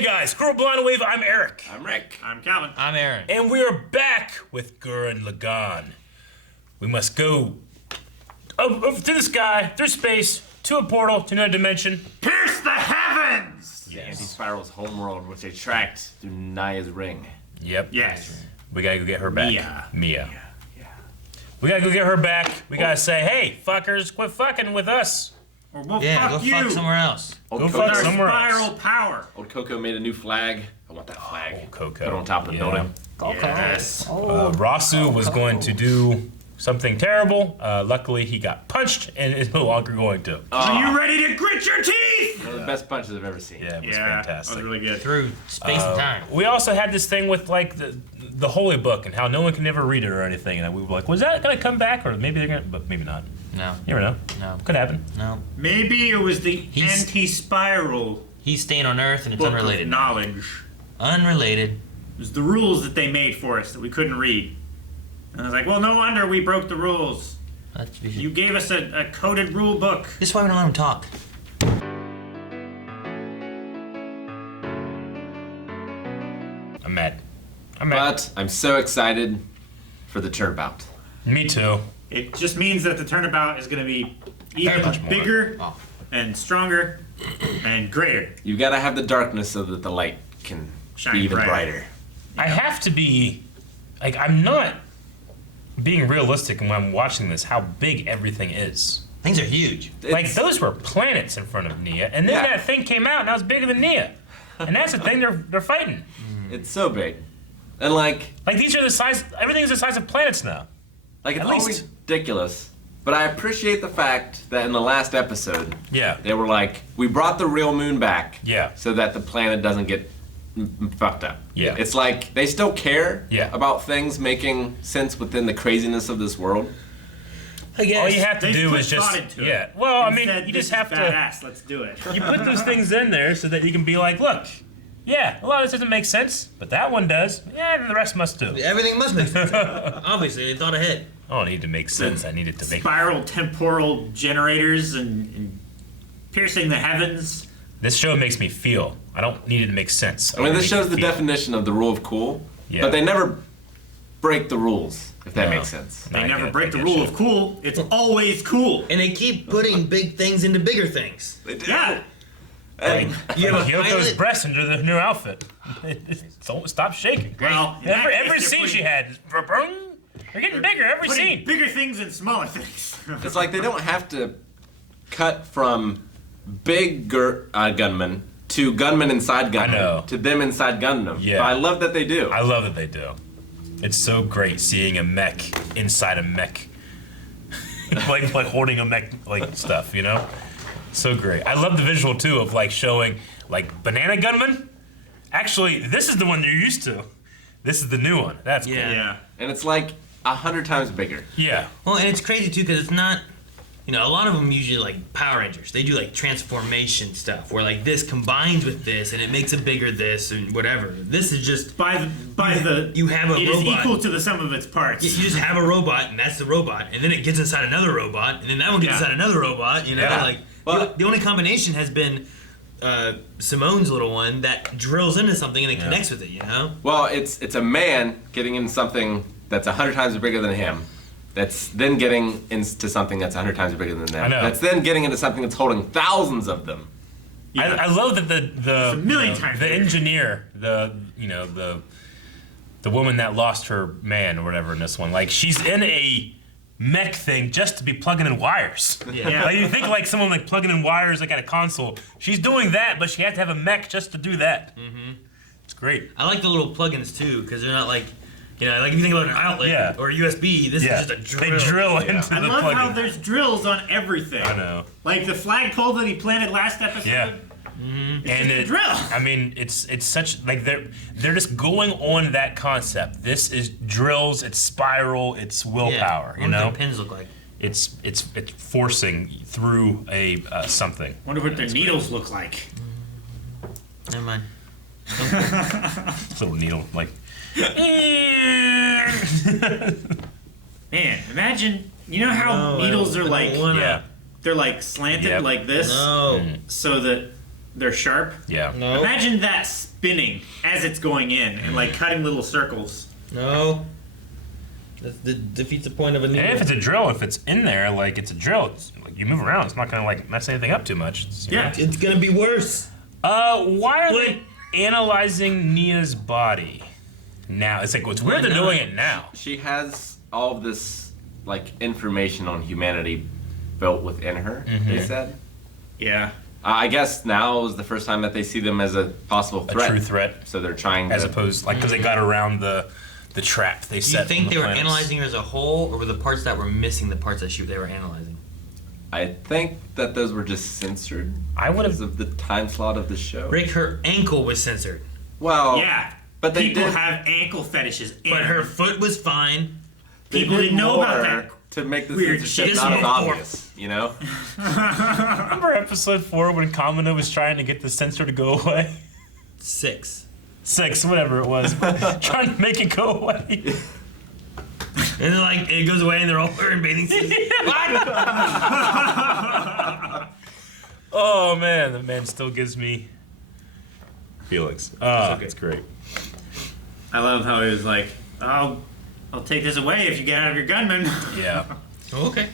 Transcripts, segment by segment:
Hey guys, Squirrel Blind Wave, I'm Eric. I'm Rick. I'm Calvin. I'm Aaron. And we are back with Gurren Lagann. We must go through the sky, through space, to a portal, to another dimension. Pierce the heavens! The Anti-Spiral's homeworld, which they tracked through Naya's ring. Yep. Yes. We gotta go get her back. Mia. Yeah. We gotta go get her back. We gotta say, hey, fuckers, quit fucking with us. Or we'll Yeah, fuck go you. fuck somewhere else. Go Old fuck Coco, somewhere Spiral else. power. Old Coco made a new flag. I want that flag. Old Coco. Put it on top of the Yeah. building. Yes. Rasu was going to do something terrible. Luckily, he got punched and is no longer going to. Are you ready to grit your teeth? One of the best punches I've ever seen. Yeah, it was That fantastic. was really good. Through space and time. We also had this thing with like the holy book and how no one can ever read it or anything, and we were like, was that gonna come back, or maybe they're gonna, but maybe not. No. You never know. No. Could happen. No. Maybe it was the He's- anti-spiral He's staying on Earth and it's book of unrelated. knowledge. Unrelated. It was the rules that they made for us that we couldn't read. And I was like, well, no wonder we broke the rules. You gave us a coded rule book. This is why we don't let him talk. I'm mad. But I'm so excited for the turnabout. Me too. It just means that the turnabout is going to be even much more. bigger Oh. and stronger and greater. You gotta have the darkness so that the light can Shine be even brighter. brighter. I have to be, like, I'm not being realistic when I'm watching this, how big everything is. Things are huge. Like, It's- those were planets in front of Nia, and then Yeah. that thing came out and that was bigger than Nia. And that's the thing they're fighting. It's so big. And like Like, these are the size, everything's the size of planets now. it's At always least. ridiculous. But I appreciate the fact that in the last episode, Yeah. they were like, we brought the real moon back Yeah. so that the planet doesn't get fucked up. Yeah. It's like they still care Yeah. about things making sense within the craziness of this world. I guess. All you have to They do put is just, thought into it. yeah. Well, I And mean, said, you "This just is have to, badass. Let's do it. you put those things in there so that you can be like, look, yeah, a lot of this doesn't make sense, but that one does. Yeah, the rest must do. Everything must make sense. Obviously, they thought ahead. I don't need to make sense. I need it to make. Spiral temporal generators and piercing the heavens. This show makes me feel. I don't need it to make sense. I mean, this need shows to the feel. definition of the rule of cool, Yeah. but they never break the rules, if that No. makes sense. They I never get- break I the get rule you. of cool. It's always cool. And they keep putting big things into bigger things. They do. Yeah. And You have a Yoko's pilot. breasts under the new outfit. Don't stop shaking. Well, in that Every case, scene they're she had, they're getting bigger every putting scene. bigger things and smaller things. it's like they don't have to cut from big gunmen to gunmen inside gunmen know. to them inside Gundam. Yeah. But I love that they do. I love that they do. It's so great seeing a mech inside a mech, like holding a mech like stuff, you know. So great. I love the visual too of like showing like banana gunman. Actually, this is the one you're used to. This is the new one. That's cool. Yeah. Yeah. And it's like 100 times bigger. Yeah. Well, and it's crazy too because it's not. You know, a lot of them usually like Power Rangers. They do like transformation stuff where like this combines with this and it makes a bigger this and whatever. This is just By the you have a it is robot. equal to the sum of its parts. You just have a robot, and that's the robot, and then it gets inside another robot, and then that one gets Yeah. inside another robot. You know, Yeah. like Well- the only combination has been Simone's little one that drills into something and it connects with it. You know, Well, it's a man getting in something that's 100 times bigger than him. That's then getting into something that's 100 times bigger than them. I know. That's then getting into something that's holding thousands of them. Yeah. I love that the a million times the bigger. engineer, the woman that lost her man or whatever in this one, like she's in a mech thing just to be plugging in wires. Yeah. Like you think like someone like plugging in wires like at a console. She's doing that, but she has to have a mech just to do that. Mm-hmm. It's great. I like the little plugins too because they're not like, you know, like if you think about an outlet Yeah. or a USB, this Yeah, is just a drill. they drill into I the love how plug-in. there's drills on everything. I know. Like the flagpole that he planted last episode. Yeah. It's And just a it, drill. I mean, it's such like they're just going on that concept. This is drills, it's spiral, it's willpower. Yeah. You know, What do pins look like? it's forcing through a something. Wonder what their needles look like. Never mind. Little needle, like. Man, imagine, you know how No, needles I are don't like, wanna- Yeah. they're like slanted Yep. like this, No. Mm. so that they're sharp. Yeah. No. Imagine that spinning as it's going in and like cutting little circles. No. That defeats the point of a needle. And if it's a drill, if it's in there, like it's a drill, it's, like, you move around, it's not gonna like mess anything up too much. It's, you Yeah. It's gonna be worse. Why are they analyzing Nia's body now? It's like it's weird they're doing it now. She has all of this like information on humanity built within her. They said. Yeah. I guess now is the first time that they see them as a possible A threat. true threat, So they're trying as to. opposed like because they got around the trap they Do you set. think on the they were planets. analyzing her as a whole, or were the parts that were missing the parts that they were analyzing? I think that those were just censored. I would because have. of the time slot of the show. Rick, her ankle was censored, Well, Yeah. but they People did. have ankle fetishes. but her foot was fine. They people did didn't know about more that to make the weird censorship shit. not as This one- obvious. You know. Remember episode 4 when Kamino was trying to get the censor to go away? 6. 6, whatever it was, trying to make it go away. And then like it goes away, and they're all wearing bathing suits. What? Oh man, the man still gives me feelings. It's great. I love how he was like, I'll take this away if you get out of your gunman. Yeah. Okay.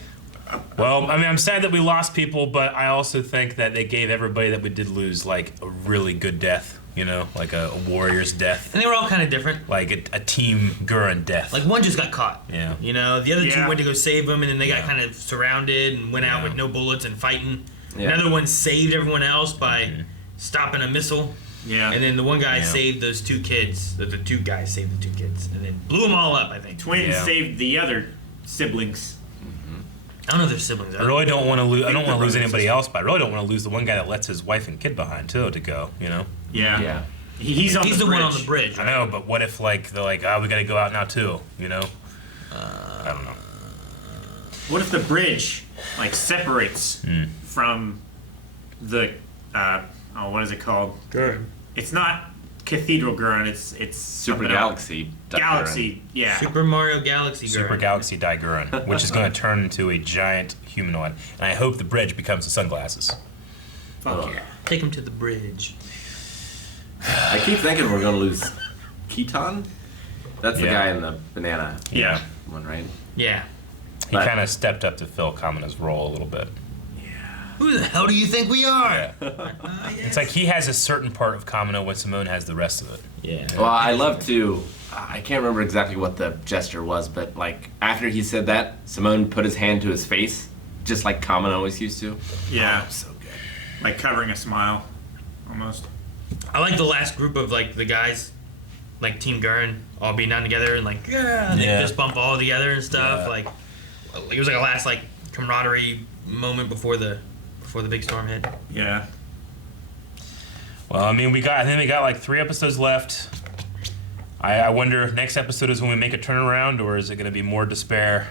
Well, I mean, I'm sad that we lost people, but I also think that they gave everybody that we did lose like a really good death. You know, like a warrior's death, And they were all kind of different. like a team Gurren death. Like one just got caught. Yeah. You know, the other two Yeah. went to go save him, and then they got Yeah. kind of surrounded and went out Yeah. with no bullets and fighting. Yeah. Another one saved everyone else by stopping a missile. Yeah. And then the one guy Yeah. saved those two kids. The two guys saved the two kids, and then blew them all up. I think. Twins Yeah. saved the other siblings. I don't know if they're siblings. I really don't want to lose. I don't they're want to lose brothers and anybody else, but I really don't want to lose the one guy that lets his wife and kid behind too to go. You know. Yeah. Yeah. He's on He's the the bridge. one on the bridge. I Right? know, but what if like they're like, oh, we got to go out now too? You know. I don't know. What if the bridge like separates Hmm. from the what is it called? Good. It's not Cathedral Gurren. It's Super something else. Galaxy. Galaxy. Yeah. Super Mario Galaxy. Super Girl. Galaxy Daiguren, which is going to turn into a giant humanoid, and I hope the bridge becomes the sunglasses. Fuck Ugh. yeah. Take him to the bridge. I keep thinking we're gonna lose Keaton. That's the Yeah. guy in the banana Yeah. one, right? Yeah. He But- kind of stepped up to fill Kamina's role a little bit. Who the hell do you think we are? Yeah. It's like he has a certain part of Kamino when Simone has the rest of it. Yeah. Well, I love to. I can't remember exactly what the gesture was, but like after he said that, Simone put his hand to his face, just like Kamen always used to. Yeah. Oh, so good. Like covering a smile, almost. I like the last group of like the guys, like Team Gurren, all being down together and like and they Yeah. fist bump all together and stuff. Yeah. Like it was like a last like camaraderie moment before the big storm hit. Yeah. Well, I mean, I think we got like 3 episodes left. I wonder, next episode is when we make a turnaround, or is it going to be more despair?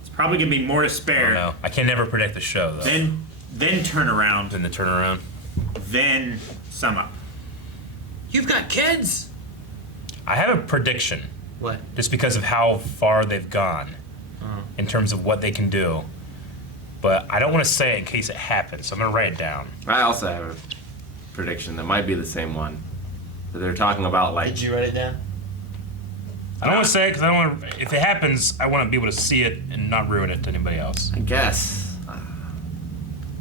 It's probably gonna be more to I don't spare. know. I can never predict the show, though. Then turn around. Then the turnaround. Then sum up. You've got kids. I have a prediction, What? just because of how far they've gone in terms of what they can do. But I don't want to say it in case it happens, so I'm going to write it down. I also have a prediction that might be the same one. That they're talking about like. Did you write it down? I don't want to say it because I don't want to, if it happens, I want to be able to see it and not ruin it to anybody else. I guess.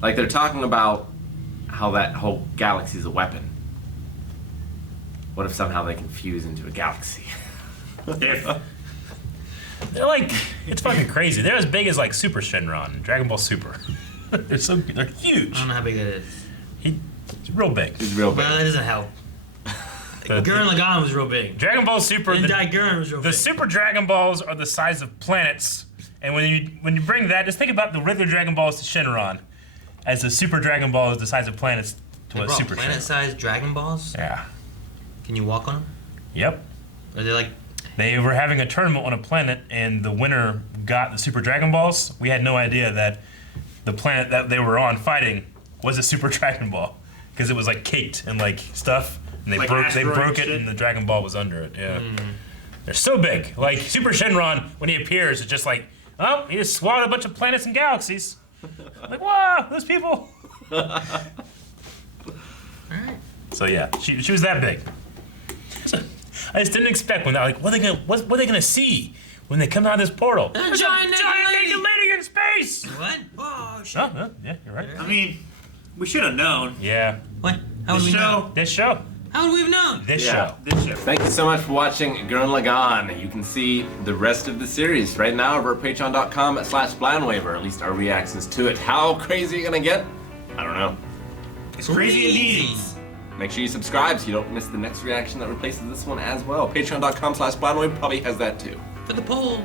Like they're talking about how that whole galaxy's a weapon. What if somehow they can fuse into a galaxy? If They're like, it's fucking crazy. They're as big as like Super Shenron, Dragon Ball Super. They're huge. I don't know how big it is. It's real big. It's real big. Well, that doesn't help. The- Gurren Lagann was real big. Dragon Ball Super. And The, Dai Gurren was real the big. Super Dragon Balls are the size of planets, and when you bring that, just think about the regular Dragon Balls to Shenron, as the Super Dragon Ball is the size of planets to They a brought Super Shenron. planet-sized Dragon Balls. Yeah. Can you walk on them? Yep. Are they like? They were having a tournament on a planet, and the winner got the Super Dragon Balls. We had no idea that the planet that they were on fighting was a Super Dragon Ball, because it was like caked and like stuff, and they Like broke asteroid it, shit? and the Dragon Ball was under it. Yeah, they're so big. Like Super Shenron, when he appears, it's just like, oh, he just swallowed a bunch of planets and galaxies. Like, wow, those people. So yeah, she was that big. I just didn't expect when they're like, what are they gonna see when they come out of this portal? There's a Giant naked naked lady in space. What? Oh shit! Oh, yeah, you're right. I mean, we should have known. Yeah, What? How The would we know? this show, How would we have known? this Yeah. show. This show. Thank you so much for watching Gurren Lagann. You can see the rest of the series right now over at patreon.com/blindwave, at least our reactions to it. How crazy are you gonna get? I don't know. It's crazy indeed. Make sure you subscribe so you don't miss the next reaction that replaces this one as well. Patreon.com/blindwave probably has that too. For the polls.